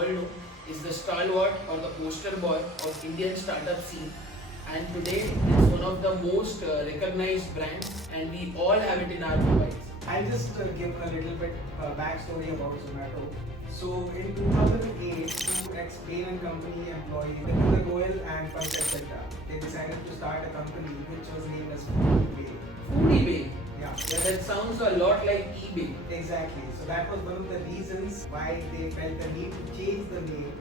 all know, is the stalwart or the poster boy of Indian startup scene. And today it's one of the most recognized brands, and we all have it in our mobiles. I'll just give a little bit backstory about Zomato. So in 2008, two ex-Bain and Company employees, Deepinder Goyal and Pankaj Chadha, they decided to start a company which was named as eBay. Food eBay. Yeah. Yeah, that sounds a lot like eBay. Exactly. So that was one of the reasons why they felt the need to change the name.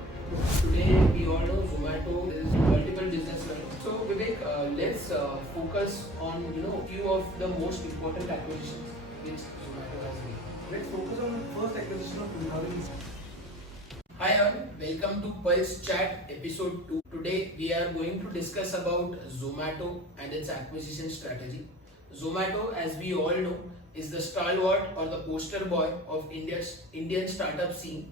Today we all know Zomato is multiple business lines. So Vivek, let's focus on a few of the most important acquisitions which Zomato has made. Let's focus on the first acquisition of 2006. Hi all, welcome to Pulse Chat episode 2. Today we are going to discuss about Zomato and its acquisition strategy. Zomato, as we all know, is the stalwart or the poster boy of Indian startup scene,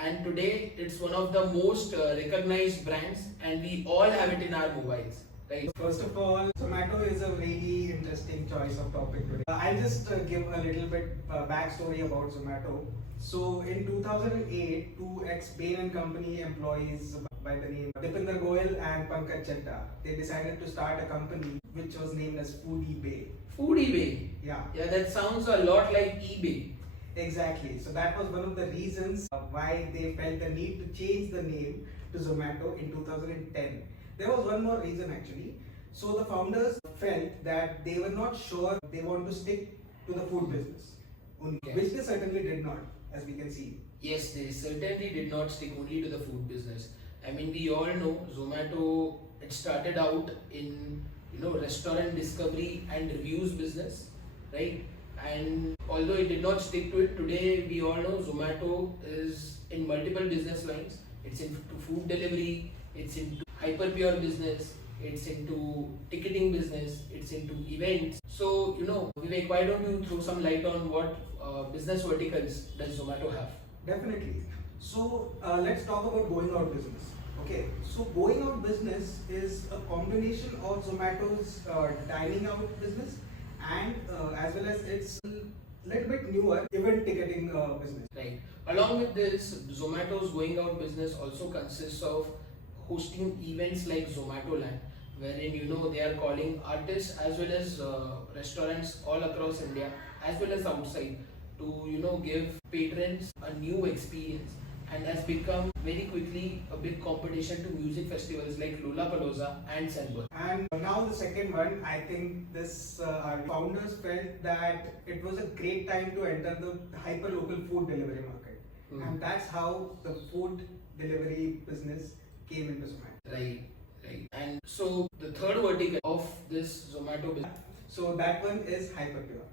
and today it's one of the most recognized brands, and we all have it in our mobiles, right? First of all, Zomato is a really interesting choice of topic today. I'll just give a little bit backstory about Zomato. So in 2008, two ex-Bain and Company employees by the name Deepinder Goyal and Pankaj Chadha, they decided to start a company which was named as Food eBay. Food eBay. Yeah. Yeah, that sounds a lot like eBay. Exactly. So that was one of the reasons why they felt the need to change the name to Zomato in 2010. There was one more reason actually. So the founders felt that they were not sure they want to stick to the food business only, which they certainly did not, as we can see. Yes, they certainly did not stick only to the food business. I mean, we all know Zomato, it started out in restaurant discovery and reviews business, right? And although it did not stick to it, today we all know Zomato is in multiple business lines. It's into food delivery, it's into hyper pure business, it's into ticketing business, it's into events. So, Vivek, why don't you throw some light on what business verticals does Zomato have? Definitely. So let's talk about going out business. Okay, so going out business is a combination of Zomato's dining out business and as well as its little bit newer event ticketing business. Right. Along with this, Zomato's going out business also consists of hosting events like Zomato Land, wherein they are calling artists as well as restaurants all across India as well as outside to give patrons a new experience, and has become very quickly a big competition to music festivals like Lollapalooza and Sunburn. And now the second one, I think this our founders felt that it was a great time to enter the hyper local food delivery market, and that's how the food delivery business came into Zomato. Right. And so the third vertical of this Zomato business. So that one is Hyperpure.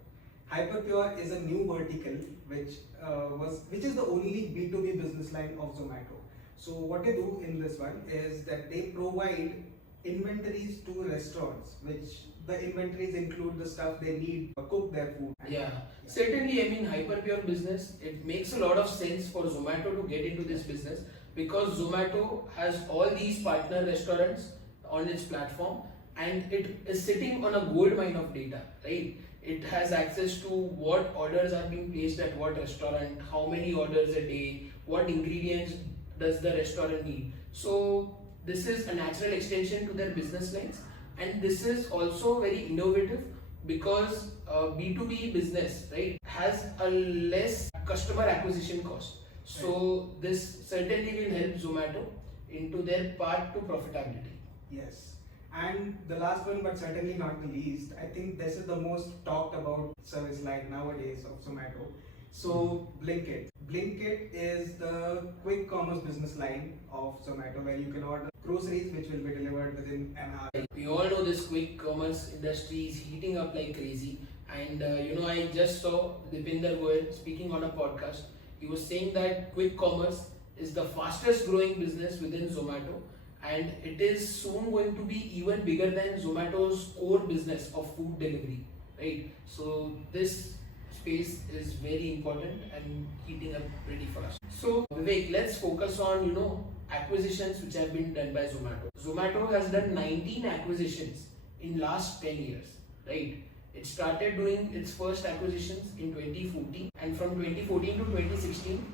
Hyperpure is a new vertical which is the only B2B business line of Zomato. So what they do in this one is that they provide inventories to restaurants, which the inventories include the stuff they need to cook their food. Yeah, certainly. I mean, hyperpure business, it makes a lot of sense for Zomato to get into this business, because Zomato has all these partner restaurants on its platform, and it is sitting on a gold mine of data, right? It has access to what orders are being placed at what restaurant, how many orders a day, what ingredients does the restaurant need. So this is a natural extension to their business lines, and this is also very innovative because B2B business, right, has a less customer acquisition cost. So this certainly will help Zomato into their path to profitability. Yes. And the last one, but certainly not the least, I think this is the most talked about service line nowadays of Zomato. So Blinkit. Blinkit is the quick commerce business line of Zomato, where you can order groceries which will be delivered within an hour. We all know this quick commerce industry is heating up like crazy, and I just saw Deepinder Goyal speaking on a podcast. He was saying that quick commerce is the fastest growing business within Zomato, and it is soon going to be even bigger than Zomato's core business of food delivery, right? So this space is very important and heating up pretty fast. So Vivek, let's focus on acquisitions which have been done by Zomato. Zomato has done 19 acquisitions in last 10 years, right? It started doing its first acquisitions in 2014, and from 2014 to 2016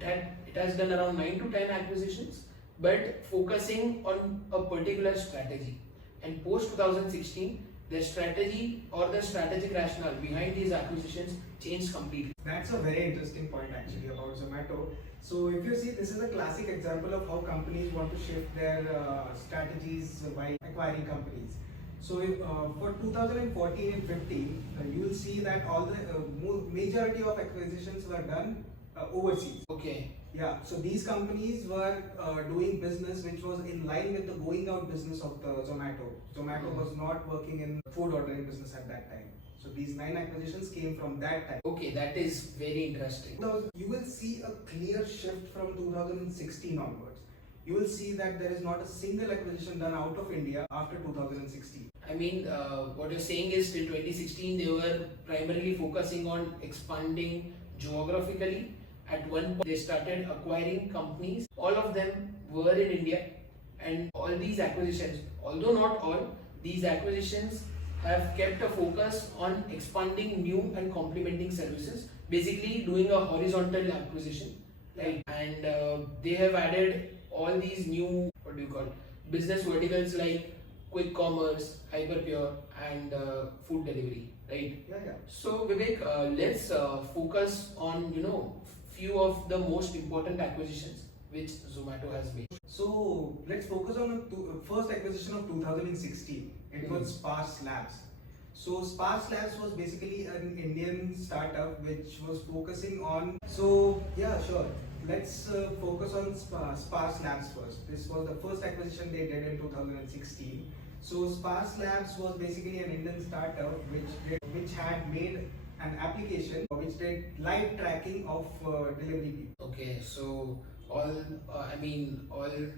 it It has done around 9 to 10 acquisitions, but focusing on a particular strategy. And post 2016, the strategy or the strategic rationale behind these acquisitions changed completely. That's a very interesting point actually about Zomato. So if you see, this is a classic example of how companies want to shift their strategies by acquiring companies. So for 2014 and 15, you will see that all the majority of acquisitions were done overseas. Okay. Yeah, so these companies were doing business which was in line with the going out business of the Zomato. Zomato was not working in food ordering business at that time. So these 9 acquisitions came from that time. Okay, that is very interesting. Now, you will see a clear shift from 2016 onwards. You will see that there is not a single acquisition done out of India after 2016. I mean, what you're saying is till 2016 they were primarily focusing on expanding geographically. At one point they started acquiring companies. All of them were in India, and all these acquisitions, although not all, these acquisitions have kept a focus on expanding new and complementing services, basically doing a horizontal acquisition, right? And they have added all these new, what do you call, business verticals like quick commerce, hyperpure, and food delivery, right? Yeah. So Vivek, let's focus on few of the most important acquisitions which Zomato has made. So let's focus on the first acquisition of 2016. It was Sparse Labs. So Sparse Labs was basically an Indian startup which was focusing on. So yeah, sure. Let's focus on Sparse Labs first. This was the first acquisition they did in 2016. So Sparse Labs was basically an Indian startup which had made an application which did live tracking of delivery people. Okay, so all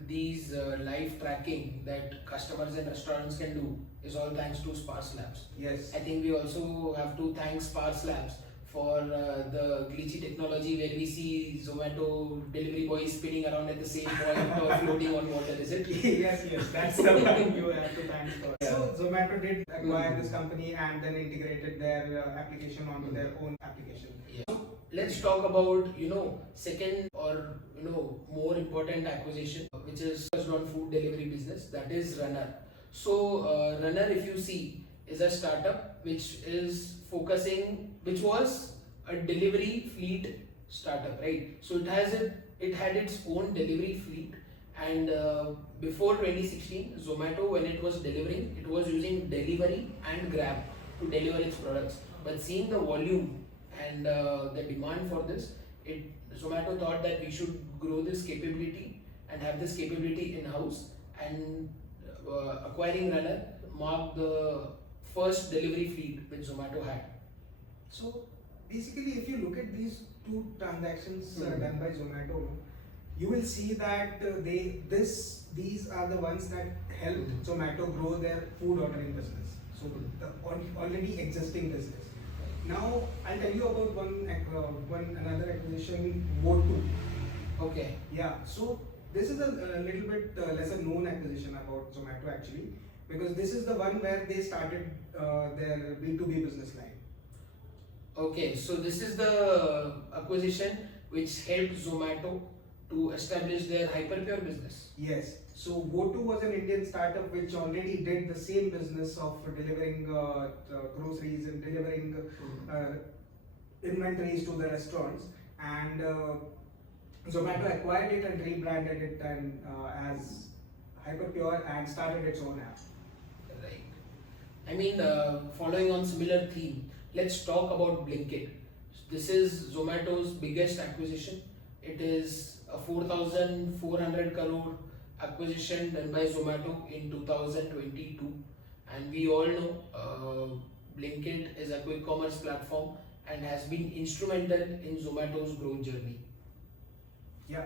these live tracking that customers and restaurants can do is all thanks to Sparse Labs. Yes. I think we also have to thank Sparse Labs for the glitchy technology where we see Zomato delivery boys spinning around at the same point or floating on water, is it? Yes, that's the one you have to thank for. So Zomato did acquire this company and then integrated their application onto their own application. Yeah. So let's talk about second or more important acquisition, which is focused on food delivery business, that is Runner. So Runner, if you see, is a startup which was a delivery fleet startup, right? So it had its own delivery fleet, and before 2016, Zomato, when it was delivering, it was using delivery and Grab to deliver its products. But seeing the volume and the demand for this, Zomato thought that we should grow this capability and have this capability in-house, and acquiring Runner marked the first delivery fleet which Zomato had. So basically, if you look at these 2 transactions done by Zomato, you will see that these are the ones that helped Zomato grow their food ordering business. So the already existing business. Now I'll tell you about another acquisition, Votu. Okay. Yeah. So this is a little bit lesser known acquisition about Zomato actually, because this is the one where they started their B2B business line. Okay, so this is the acquisition which helped Zomato to establish their hyperpure business. Yes. So Votu was an Indian startup which already did the same business of delivering groceries and delivering inventories to the restaurants, and Zomato acquired it and rebranded it as Hyperpure and started its own app. Right. I mean, following on similar theme, let's talk about Blinkit. This is Zomato's biggest acquisition. It is a 4,400 crore acquisition done by Zomato in 2022, and we all know Blinkit is a quick commerce platform and has been instrumental in Zomato's growth journey. Yeah,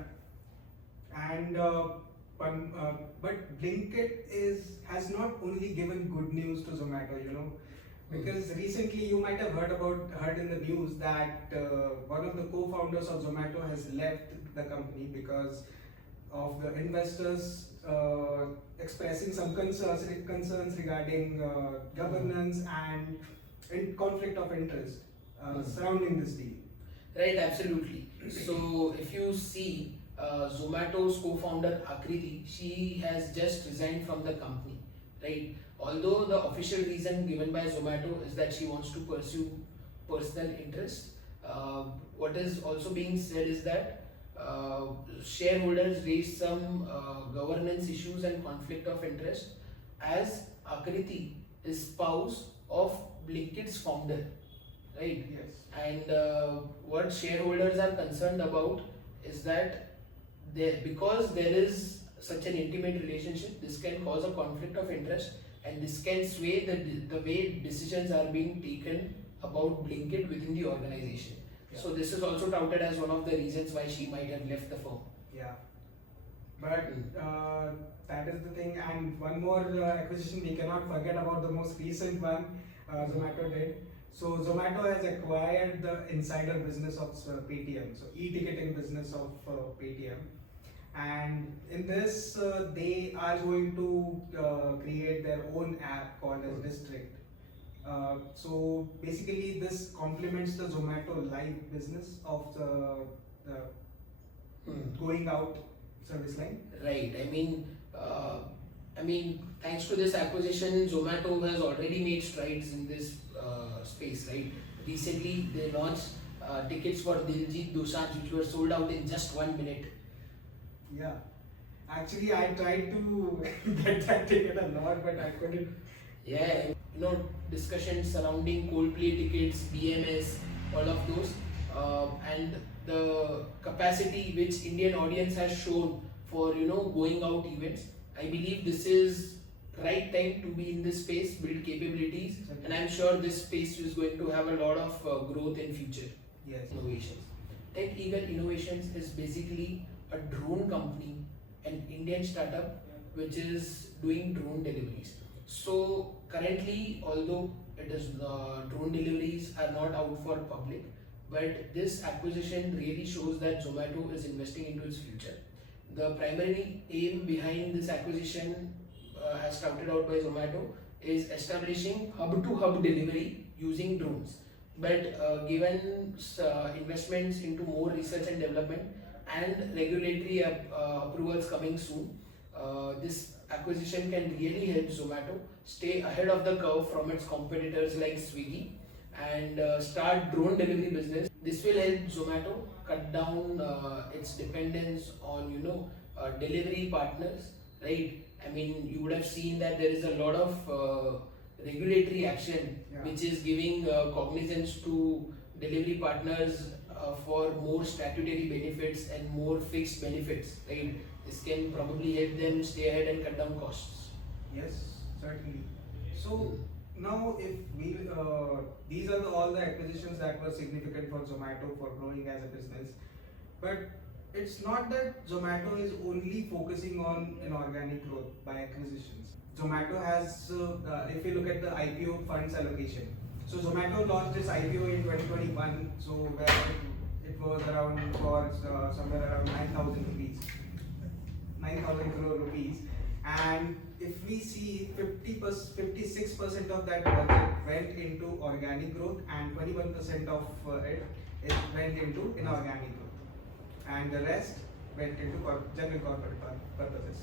and but Blinkit has not only given good news to Zomato, because recently you might have heard in the news that one of the co-founders of Zomato has left the company because of the investors expressing some concerns regarding governance and conflict of interest surrounding this deal. Right, absolutely. So if you see, Zomato's co-founder Akriti, she has just resigned from the company, right? Although the official reason given by Zomato is that she wants to pursue personal interest, what is also being said is that shareholders raised some governance issues and conflict of interest as Akriti is spouse of Blinkit's founder, right? Yes. And what shareholders are concerned about is that because there is such an intimate relationship, this can cause a conflict of interest and this can sway the way decisions are being taken about Blinkit within the organization. Yeah. So this is also touted as one of the reasons why she might have left the firm. Yeah. But that is the thing. And one more acquisition we cannot forget about, the most recent one Zomato did. So Zomato has acquired the insider business of Paytm, so e-ticketing business of Paytm. And in this, they are going to create their own app called as District. So basically, this complements the Zomato Live business of the going out service line. Right. I mean, thanks to this acquisition, Zomato has already made strides in this space, right? Recently, they launched tickets for Diljit Dosanjh, which were sold out in just 1 minute. Yeah. Actually, I tried to get that ticket a lot, but I couldn't. Yeah, discussions surrounding Coldplay tickets, BMS, all of those, and the capacity which Indian audience has shown for going out events. I believe this is right time to be in this space, build capabilities, and I'm sure this space is going to have a lot of growth in future. Yes. Innovations. Tech Eagle Innovations is basically a drone company, an Indian startup which is doing drone deliveries. So currently, although it is drone deliveries are not out for public, but this acquisition really shows that Zomato is investing into its future. The primary aim behind this acquisition, as touted out by Zomato, is establishing hub-to-hub delivery using drones. But given investments into more research and development and regulatory approvals coming soon, this acquisition can really help Zomato stay ahead of the curve from its competitors like Swiggy and start drone delivery business. This will help Zomato cut down its dependence on delivery partners, right? I mean, you would have seen that there is a lot of regulatory action which is giving cognizance to delivery partners for more statutory benefits and more fixed benefits, right? This can probably help them stay ahead and cut down costs. Yes, certainly. So now, if we these are all the acquisitions that were significant for Zomato for growing as a business, but it's not that Zomato is only focusing on inorganic growth by acquisitions. Zomato has, if you look at the IPO funds allocation, so Zomato launched this IPO in 2021, so where it was around for somewhere around 9,000 rupees, 9,000 crore rupees, and if we see 56% of that budget went into organic growth and 21% of it went into inorganic growth, and the rest went into general corporate purposes.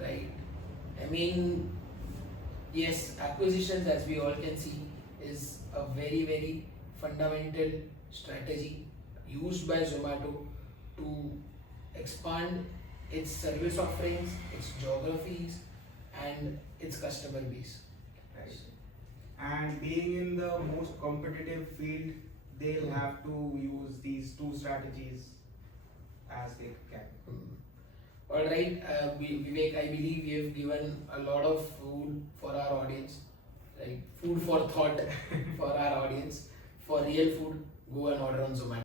Right. I mean, yes, acquisitions, as we all can see, is a very, very fundamental strategy used by Zomato to expand its service offerings, its geographies, and its customer base. Right. And being in the most competitive field, they'll have to use these two strategies as they can. All right, Vivek, I believe we have given a lot of food for our audience, right? Food for thought for our audience. For real food, go and order on Zomato.